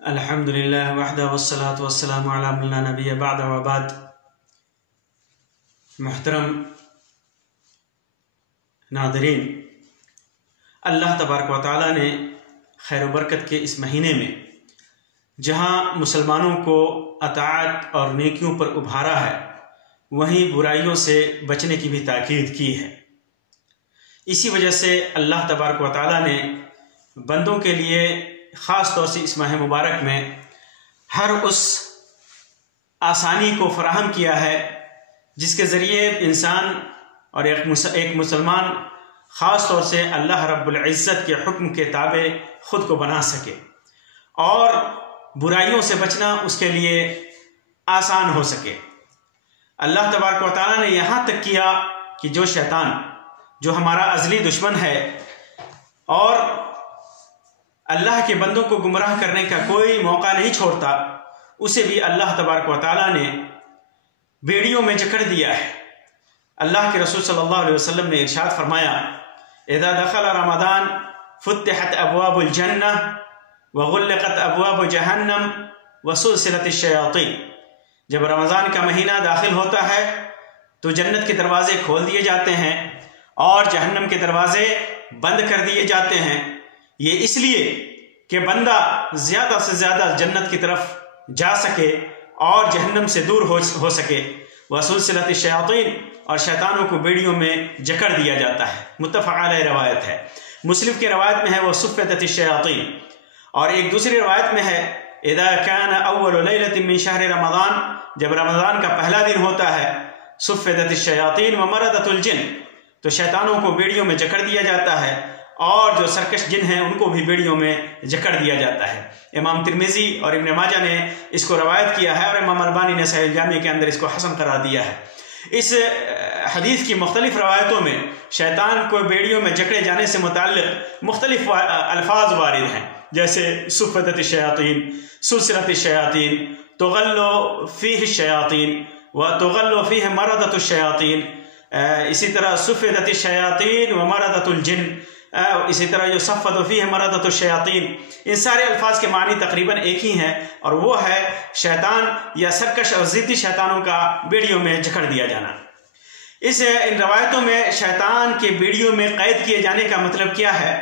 الحمدللہ وحدہ والصلاة والسلام علی من لا نبی بعد وبعد۔ محترم ناظرین، اللہ تبارک و تعالیٰ نے خیر و برکت کے اس مہینے میں جہاں مسلمانوں کو اطاعت اور نیکیوں پر ابھارا ہے، وہیں برائیوں سے بچنے کی بھی تاکید کی ہے۔ اسی وجہ سے اللہ تبارک و تعالیٰ نے بندوں کے لیے خاص طور سے اس ماہ مبارک میں ہر اس آسانی کو فراہم کیا ہے جس کے ذریعے انسان اور ایک مسلمان خاص طور سے اللہ رب العزت کے حکم کے تابع خود کو بنا سکے اور برائیوں سے بچنا اس کے لیے آسان ہو سکے۔ اللہ تبارک و تعالیٰ نے یہاں تک کیا کہ جو شیطان جو ہمارا ازلی دشمن ہے اور اللہ کے بندوں کو گمراہ کرنے کا کوئی موقع نہیں چھوڑتا، اسے بھی اللہ تبارک و تعالیٰ نے بیڑیوں میں جکڑ دیا ہے۔ اللہ کے رسول صلی اللہ علیہ وسلم نے ارشاد فرمایا، اذا دخل رمضان فتحت ابواب الجنہ وغلقت ابواب جہنم وسلسلت الشیاطین۔ جب رمضان کا مہینہ داخل ہوتا ہے تو جنت کے دروازے کھول دیے جاتے ہیں اور جہنم کے دروازے بند کر دیے جاتے ہیں۔ یہ اس لیے کہ بندہ زیادہ سے زیادہ جنت کی طرف جا سکے اور جہنم سے دور ہو سکے۔ وسلسلۃ الشیاطین، اور شیطانوں کو بیڑیوں میں جکڑ دیا جاتا ہے۔ متفق علیہ روایت ہے۔ مسلم کی روایت میں ہے وصفدت الشیاطین، اور ایک دوسری روایت میں ہے اذا کان اول لیلۃ من شہر رمضان، جب رمضان کا پہلا دن ہوتا ہے، صفدت الشیاطین ومردت الجن، تو شیطانوں کو بیڑیوں میں جکڑ دیا جاتا ہے اور جو سرکش جن ہیں ان کو بھی بیڑیوں میں جکڑ دیا جاتا ہے۔ امام ترمذی اور ابن ماجہ نے اس کو روایت کیا ہے اور امام البانی نے صحیح الجامع کے اندر اس کو حسن قرار دیا ہے۔ اس حدیث کی مختلف روایتوں میں شیطان کو بیڑیوں میں جکڑے جانے سے متعلق مختلف الفاظ وارد ہیں، جیسے صفدت الشیاطین، سلسلۃ الشیاطین، تغل فیہ الشیاطین وتغل فیہ مردۃ الشیاطین، اسی طرح صفدت الشیاطین ومردۃ الجن، اسی طرح جو صفد فیہ مردۃ الشیاطین۔ ان سارے الفاظ کے معنی تقریباً ایک ہی ہیں، اور وہ ہے شیطان یا سرکش اور ضدی شیطانوں کا بیڑیوں میں جکڑ دیا جانا۔ ان روایتوں میں شیطان کے بیڑیوں میں قید کیے جانے کا مطلب کیا ہے؟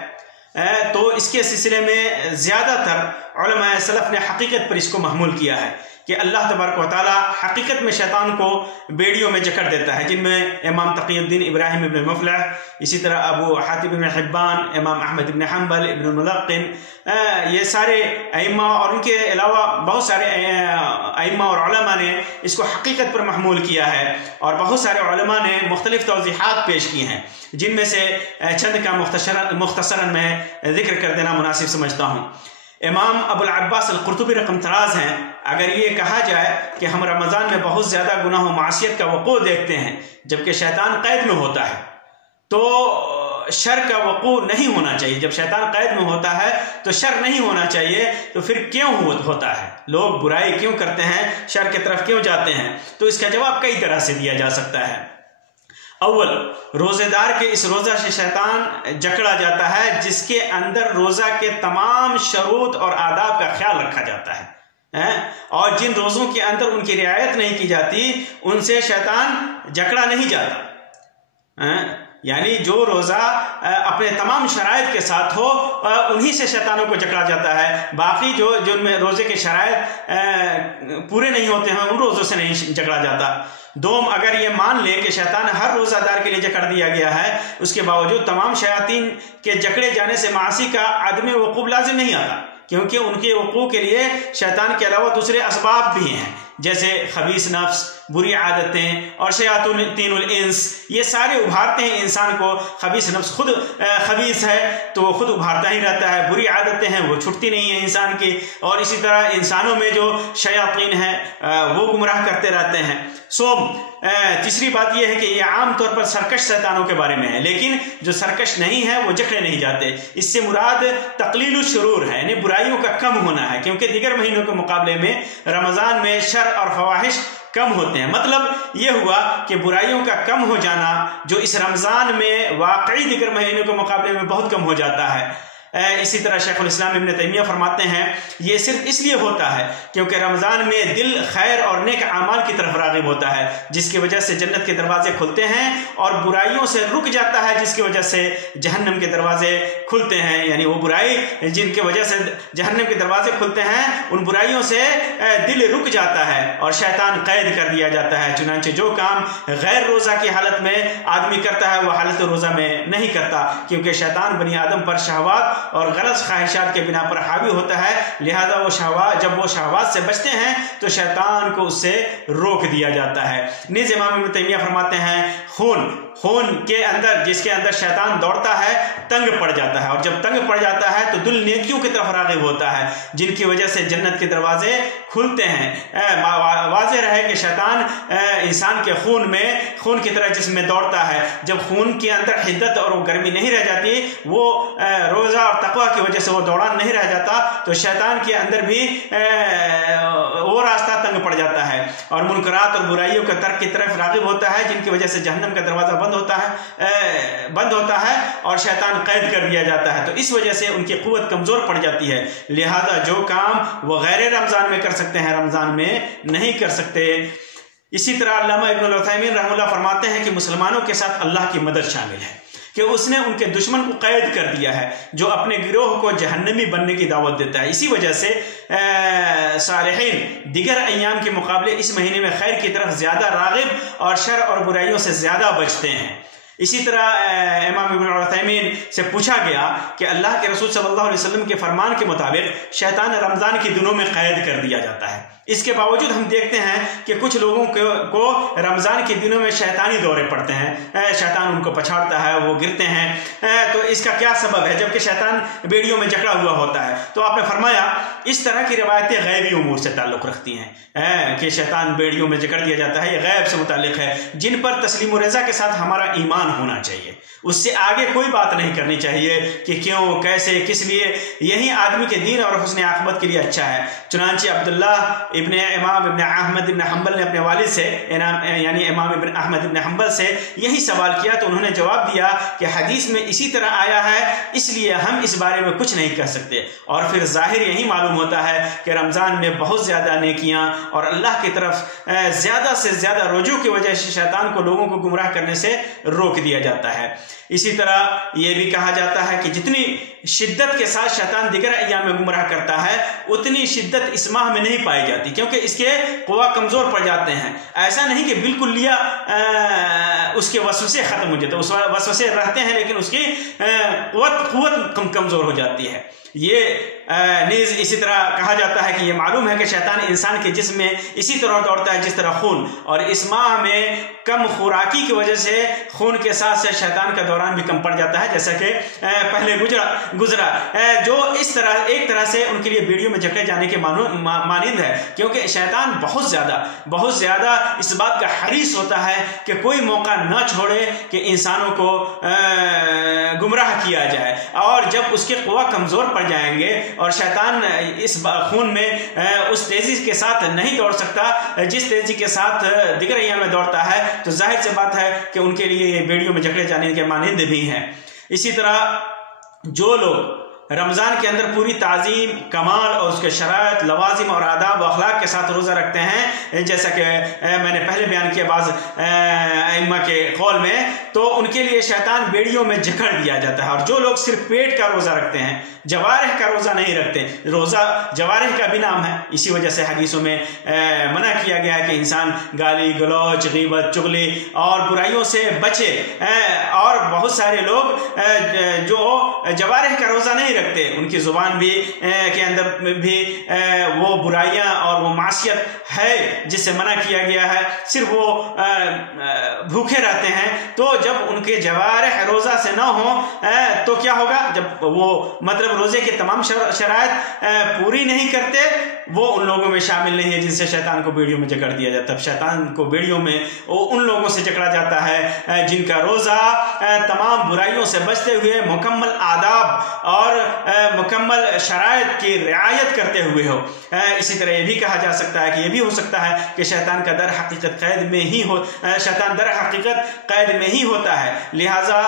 تو اس کے سلسلے میں زیادہ تر علماء سلف نے حقیقت پر اس کو محمول کیا ہے کہ اللہ تبارک و تعالیٰ حقیقت میں شیطان کو بیڑیوں میں جکڑ دیتا ہے، جن میں امام تقی الدین ابراہیم ابن مفلح، اسی طرح ابو حاتم بن حبان، امام احمد بن حنبل، ابن الملقن، یہ سارے ائمہ اور ان کے علاوہ بہت سارے ائمہ اور علماء نے اس کو حقیقت پر محمول کیا ہے، اور بہت سارے علماء نے مختلف توضیحات پیش کی ہیں، جن میں سے چند کا مختصراً میں ذکر کر دینا مناسب سمجھتا ہوں۔ امام ابو العباس القرطبی رقم طراز ہیں، اگر یہ کہا جائے کہ ہم رمضان میں بہت زیادہ گناہ و معصیت کا وقوع دیکھتے ہیں جبکہ شیطان قید میں ہوتا ہے، تو شر کا وقوع نہیں ہونا چاہیے۔ جب شیطان قید میں ہوتا ہے تو شر نہیں ہونا چاہیے، تو پھر کیوں ہوتا ہے؟ لوگ برائی کیوں کرتے ہیں، شر کی طرف کیوں جاتے ہیں؟ تو اس کا جواب کئی طرح سے دیا جا سکتا ہے۔ اول، روزے دار کے اس روزہ سے شیطان جکڑا جاتا ہے جس کے اندر روزہ کے تمام شروط اور آداب کا خیال رکھا جاتا ہے، اور جن روزوں کے اندر ان کی رعایت نہیں کی جاتی ان سے شیطان جکڑا نہیں جاتا۔ یعنی جو روزہ اپنے تمام شرائط کے ساتھ ہو انہی سے شیطانوں کو جکڑا جاتا ہے، باقی جو میں روزے کے شرائط پورے نہیں ہوتے ہیں ان روزوں سے نہیں جکڑا جاتا۔ دوم، اگر یہ مان لے کہ شیطان ہر روزہ دار کے لیے جکڑ دیا گیا ہے، اس کے باوجود تمام شیاطین کے جکڑے جانے سے معاصی کا عدم وقوع لازم نہیں آتا، کیونکہ ان کے وقوع کے لیے شیطان کے علاوہ دوسرے اسباب بھی ہیں، جیسے خبیث نفس، بری عادتیں اور شیاطین الانس، یہ سارے ابھارتے ہیں انسان کو۔ خبیث نفس خود خبیث ہے تو وہ خود ابھارتا ہی رہتا ہے، بری عادتیں ہیں وہ چھٹتی نہیں ہیں انسان کی، اور اسی طرح انسانوں میں جو شیاطین ہیں وہ گمراہ کرتے رہتے ہیں۔ تیسری بات یہ ہے کہ یہ عام طور پر سرکش شیطانوں کے بارے میں ہے، لیکن جو سرکش نہیں ہے وہ جکڑے نہیں جاتے۔ اس سے مراد تقلیل الشرور ہے، یعنی برائیوں کا کم ہونا ہے، کیونکہ دیگر مہینوں کے مقابلے میں رمضان میں شر اور فواحش کم ہوتے ہیں۔ مطلب یہ ہوا کہ برائیوں کا کم ہو جانا جو اس رمضان میں واقعی دیگر مہینوں کے مقابلے میں بہت کم ہو جاتا ہے۔ اسی طرح شیخ الاسلام ابن تیمیہ فرماتے ہیں یہ صرف اس لیے ہوتا ہے کیونکہ رمضان میں دل خیر اور نیک اعمال کی طرف راغب ہوتا ہے، جس کی وجہ سے جنت کے دروازے کھلتے ہیں، اور برائیوں سے رک جاتا ہے جس کی وجہ سے جہنم کے دروازے کھلتے ہیں۔ یعنی وہ برائی جن کی وجہ سے جہنم کے دروازے کھلتے ہیں ان برائیوں سے دل رک جاتا ہے اور شیطان قید کر دیا جاتا ہے۔ چنانچہ جو کام غیر روزہ کی حالت میں آدمی کرتا ہے وہ حالت روزہ میں نہیں کرتا، کیونکہ شیطان بنی آدم پر شہوات اور غلط خواہشات کے بنا پر حاوی ہوتا ہے، لہذا جب وہ شہوات سے بچتے ہیں تو شیطان کو اس سے روک دیا جاتا ہے۔ نیز امام ابن تیمیہ فرماتے ہیں خون کے اندر جس کے اندر شیطان دوڑتا ہے تنگ پڑ جاتا ہے، اور جب تنگ پڑ جاتا ہے تو دل نیکیوں کی طرف راغب ہوتا ہے جن کی وجہ سے جنت کے دروازے کھلتے ہیں۔ واضح رہے کہ شیطان انسان کے خون کی طرح جسم میں دوڑتا ہے، جب خون کے اندر حدت اور وہ گرمی نہیں رہ جاتی، وہ روزہ اور تقوی کی وجہ سے وہ دوڑان نہیں رہ جاتا، تو شیطان کے اندر بھی وہ راستہ تنگ پڑ جاتا ہے اور منکرات اور برائیوں کے ترک کی طرف راغب ہوتا ہے، جن کی وجہ سے جہنم کا دروازہ بند ہوتا ہے اور شیطان قید کر دیا جاتا ہے، تو اس وجہ سے ان کی قوت کمزور پڑ جاتی ہے، لہذا جو کام وہ غیر رمضان میں کر سکتے ہیں رمضان میں نہیں کر سکتے۔ اسی طرح علامہ ابن العثیمین رحمہ اللہ فرماتے ہیں کہ مسلمانوں کے ساتھ اللہ کی مدد شامل ہے کہ اس نے ان کے دشمن کو قید کر دیا ہے جو اپنے گروہ کو جہنمی بننے کی دعوت دیتا ہے۔ اسی وجہ سے صالحین دیگر ایام کے مقابلے اس مہینے میں خیر کی طرف زیادہ راغب اور شر اور برائیوں سے زیادہ بچتے ہیں۔ اسی طرح امام ابن عثیمین سے پوچھا گیا کہ اللہ کے رسول صلی اللہ علیہ وسلم کے فرمان کے مطابق شیطان رمضان کے دنوں میں قید کر دیا جاتا ہے، اس کے باوجود ہم دیکھتے ہیں کہ کچھ لوگوں کو رمضان کے دنوں میں شیطانی دورے پڑتے ہیں، شیطان ان کو پچھاڑتا ہے، وہ گرتے ہیں، تو اس کا کیا سبب ہے جبکہ شیطان بیڑیوں میں جکڑا ہوا ہوتا ہے؟ تو آپ نے فرمایا اس طرح کی روایتیں غیبی امور سے تعلق رکھتی ہیں کہ شیطان بیڑیوں میں جکڑ دیا جاتا ہے، یہ غیب سے متعلق ہے جن پر تسلیم و رضا کے ساتھ ہمارا ایمان ہونا چاہیے، اس سے آگے کوئی بات نہیں کرنی چاہیے کہ کیوں، کیسے، کس لیے، یہی آدمی کے دین اور حسن عاقبت کے لیے اچھا ہے۔ چنانچہ عبداللہ امام ابن احمد ابن حنبل نے اپنے والد سے یعنی امام ابن احمد ابن حنبل سے یہی سوال کیا تو انہوں نے جواب دیا کہ حدیث میں اسی طرح آیا ہے، اس لیے ہم اس بارے میں کچھ نہیں کہہ سکتے، اور پھر ظاہر یہی معلوم ہوتا ہے کہ رمضان میں بہت زیادہ نیکیاں اور اللہ کی طرف زیادہ سے زیادہ رجوع کی وجہ سے شیطان کو لوگوں کو گمراہ کرنے سے روک دیا جاتا ہے۔ اسی طرح یہ بھی کہا جاتا ہے کہ جتنی شدت کے ساتھ شیطان دیگر ایام میں گمراہ کرتا ہے اتنی شدت اس ماہ میں نہیں پائی جاتی، کیونکہ اس کے قوا کمزور پڑ جاتے ہیں۔ ایسا نہیں کہ بالکل لیا اس کے وسوسے ختم ہو جاتے، اس وسوسے رہتے ہیں لیکن اس کی قوت کمزور ہو جاتی ہے۔ یہ نیز اسی طرح کہا جاتا ہے کہ یہ معلوم ہے کہ شیطان انسان کے جسم میں اسی طرح دوڑتا ہے جس طرح خون، اور اس ماہ میں کم خوراکی کی وجہ سے خون کے ساتھ سے شیطان کا دوران بھی کم پڑ جاتا ہے، جیسا کہ پہلے گزرا جو اس طرح ایک طرح سے ان کے لیے بیڑیوں میں جکڑے جانے کے مانند ہے، کیونکہ شیطان بہت زیادہ اس بات کا حریص ہوتا ہے کہ کوئی موقع نہ چھوڑے کہ انسانوں کو گمراہ کیا جائے، اور جب اس کے قوا کمزور پڑ جائیں گے اور شیطان اس خون میں اس تیزی کے ساتھ نہیں دوڑ سکتا جس تیزی کے ساتھ دیگر ایام میں دوڑتا ہے، تو ظاہر سی بات ہے کہ ان کے لیے یہ بیڑیوں میں جکڑے جانے کے مانند بھی ہیں۔ اسی طرح جو لوگ رمضان کے اندر پوری تعظیم، کمال اور اس کے شرائط، لوازم اور آداب و اخلاق کے ساتھ روزہ رکھتے ہیں، جیسا کہ میں نے پہلے بیان کیا بعض ائمہ کے قول میں، تو ان کے لیے شیطان بیڑیوں میں جکڑ دیا جاتا ہے۔ اور جو لوگ صرف پیٹ کا روزہ رکھتے ہیں، جوارح کا روزہ نہیں رکھتے، روزہ جوارح کا بھی نام ہے، اسی وجہ سے حدیثوں میں منع کیا گیا ہے کہ انسان گالی گلوچ، غیبت، چغلی اور برائیوں سے بچے، اور بہت سارے لوگ جو جوارح کا روزہ نہیں رکھتے، ان کی زبان بھی کے اندر بھی وہ برائیاں اور وہ معصیت ہے جس سے منع کیا گیا ہے، صرف وہ بھوکے رہتے ہیں، تو جب ان کے جوارح روزہ سے نہ ہوں تو کیا ہوگا؟ جب وہ مطلب روزے کے تمام شرائط پوری نہیں کرتے، وہ ان لوگوں میں شامل نہیں ہے جن سے شیطان کو بیڑیوں میں جکڑ دیا جاتا ہے۔ شیطان کو بیڑیوں میں ان لوگوں سے جکڑا جاتا ہے جن کا روزہ تمام برائیوں سے بچتے ہوئے مکمل آداب اور مکمل شرائط کی رعایت کرتے ہوئے ہو۔ اسی طرح یہ بھی کہا جا سکتا ہے کہ یہ بھی ہو سکتا ہے کہ شیطان کا در حقیقت قید میں ہی شیطان در حقیقت قید میں ہی ہوتا ہے، لہٰذا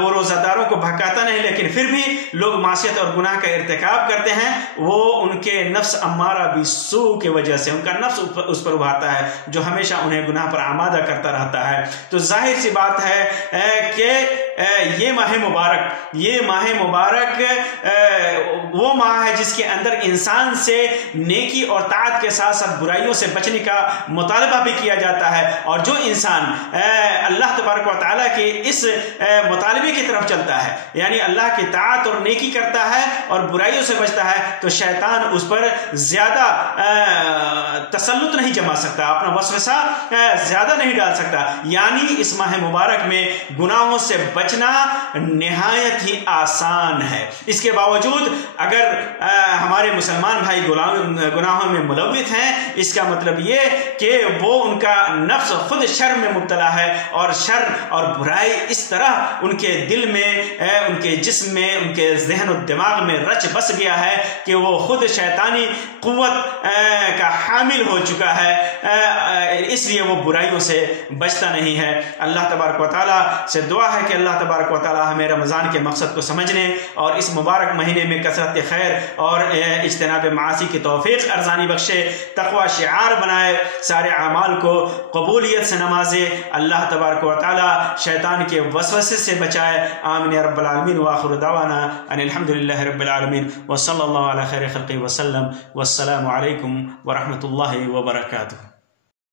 وہ روزہ داروں کو بھکاتا نہیں، لیکن پھر بھی لوگ معصیت اور گناہ کا ارتکاب کرتے ہیں، وہ ان کے نفس امارہ بالسوء کی وجہ سے، ان کا نفس اس پر ابھارتا ہے جو ہمیشہ انہیں گناہ پر آمادہ کرتا رہتا ہے۔ تو ظاہر سی بات ہے کہ یہ ماہ مبارک وہ ماہ ہے جس کے اندر انسان سے نیکی اور طاعت کے ساتھ ساتھ برائیوں سے بچنے کا مطالبہ بھی کیا جاتا ہے، اور جو انسان اللہ تبارک و تعالیٰ کے اس مطالبے کی طرف چلتا ہے، یعنی اللہ کی طاعت اور نیکی کرتا ہے اور برائیوں سے بچتا ہے، تو شیطان اس پر زیادہ تسلط نہیں جما سکتا، اپنا وسوسہ زیادہ نہیں ڈال سکتا۔ یعنی اس ماہ مبارک میں گناہوں سے بچنا نہایت ہی آسان ہے۔ اس کے باوجود اگر ہمارے مسلمان بھائی گناہوں میں ملوث ہیں، اس کا مطلب یہ کہ وہ ان کا نفس خود شر میں مبتلا ہے، اور شر اور برائی اس طرح ان کے دل میں، ان کے جسم میں، ان کے ذہن و دماغ میں رچ بس گیا ہے کہ وہ خود شیطانی قوت کا حامل ہو چکا ہے، اس لیے وہ برائیوں سے بچتا نہیں ہے۔ اللہ تبارک و تعالیٰ سے دعا ہے کہ اللہ تبارک و تعالیٰ ہمیں رمضان کے مقصد کو سمجھنے اور اس مبارک مہینے میں کثرت خیر اور اجتناب معاصی کی توفیق ارزانی بخشے، تقوی شعار بنائے، سارے اعمال کو قبولیت سے نوازے، اللہ تبارک و تعالیٰ شیطان کے وسوسے سے بچائے۔ آمین یا رب العالمین، وآخر دعوانا ان الحمد للہ رب العالمین، وصلی اللہ علی خیر خلقہ وسلم، والسلام علیکم ورحمۃ اللہ وبرکاتہ۔